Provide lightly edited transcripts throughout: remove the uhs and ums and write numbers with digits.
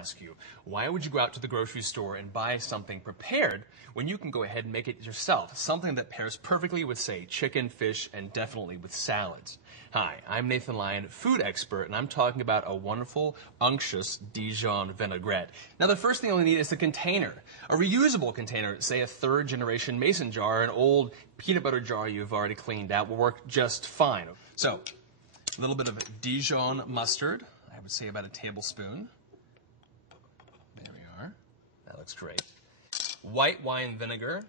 ask you, why would you go out to the grocery store and buy something prepared when you can go ahead and make it yourself? Something that pairs perfectly with, say, chicken, fish, and definitely with salads. Hi, I'm Nathan Lyon, food expert, and I'm talking about a wonderful, unctuous Dijon vinaigrette. Now, the first thing you'll need is a container, a reusable container, say a third-generation mason jar, an old peanut butter jar you've already cleaned out will work just fine. So, a little bit of Dijon mustard, I would say about a tablespoon. There we are. That looks great. White wine vinegar.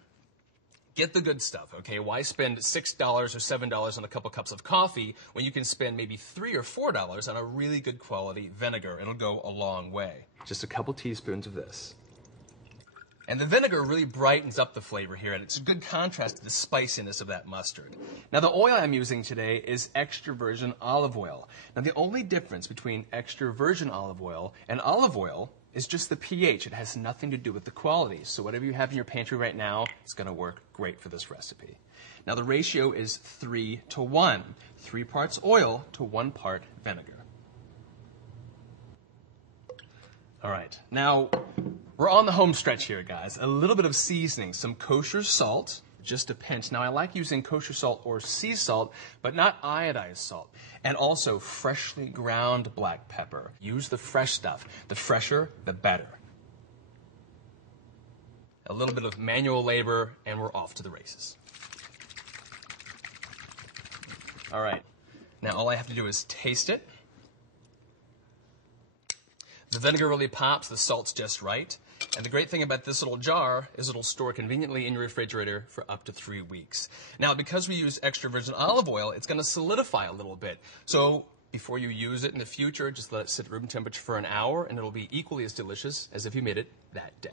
Get the good stuff, okay? Why spend $6 or $7 on a couple cups of coffee when you can spend maybe $3 or $4 on a really good quality vinegar? It'll go a long way. Just a couple teaspoons of this. And the vinegar really brightens up the flavor here, and it's a good contrast to the spiciness of that mustard. Now, the oil I'm using today is extra virgin olive oil. Now, the only difference between extra virgin olive oil and olive oil is just the pH. It has nothing to do with the quality. So whatever you have in your pantry right now, it's going to work great for this recipe. Now, the ratio is 3 to 1. 3 parts oil to 1 part vinegar. All right, now we're on the home stretch here, guys. A little bit of seasoning, some kosher salt, just a pinch. Now, I like using kosher salt or sea salt, but not iodized salt. And also freshly ground black pepper. Use the fresh stuff. The fresher, the better. A little bit of manual labor, and we're off to the races. All right, now all I have to do is taste it. The vinegar really pops, the salt's just right. And the great thing about this little jar is it'll store conveniently in your refrigerator for up to 3 weeks. Now, because we use extra virgin olive oil, it's going to solidify a little bit. So before you use it in the future, just let it sit at room temperature for an hour, and it'll be equally as delicious as if you made it that day.